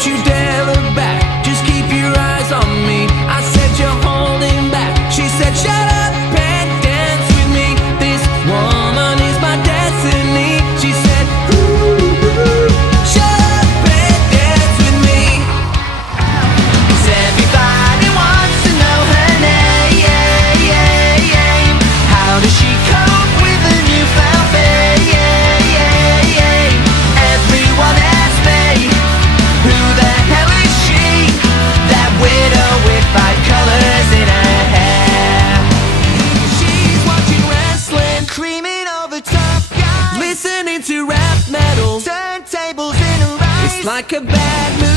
Don't you dare look back, just keep your eyes on me. I said you're holding back. She said shut up and dance with me. This woman is my destiny. She said ooh, shut up and dance with me. 'Cause everybody wants to know her name. How does she cope with a newfound fame? Everyone asks me, who the hell is she? That widow with 5 colors in her hair. She's watching wrestling, creaming over tough guys, listening to rap metal, turntables in a rise. It's like a bad movie.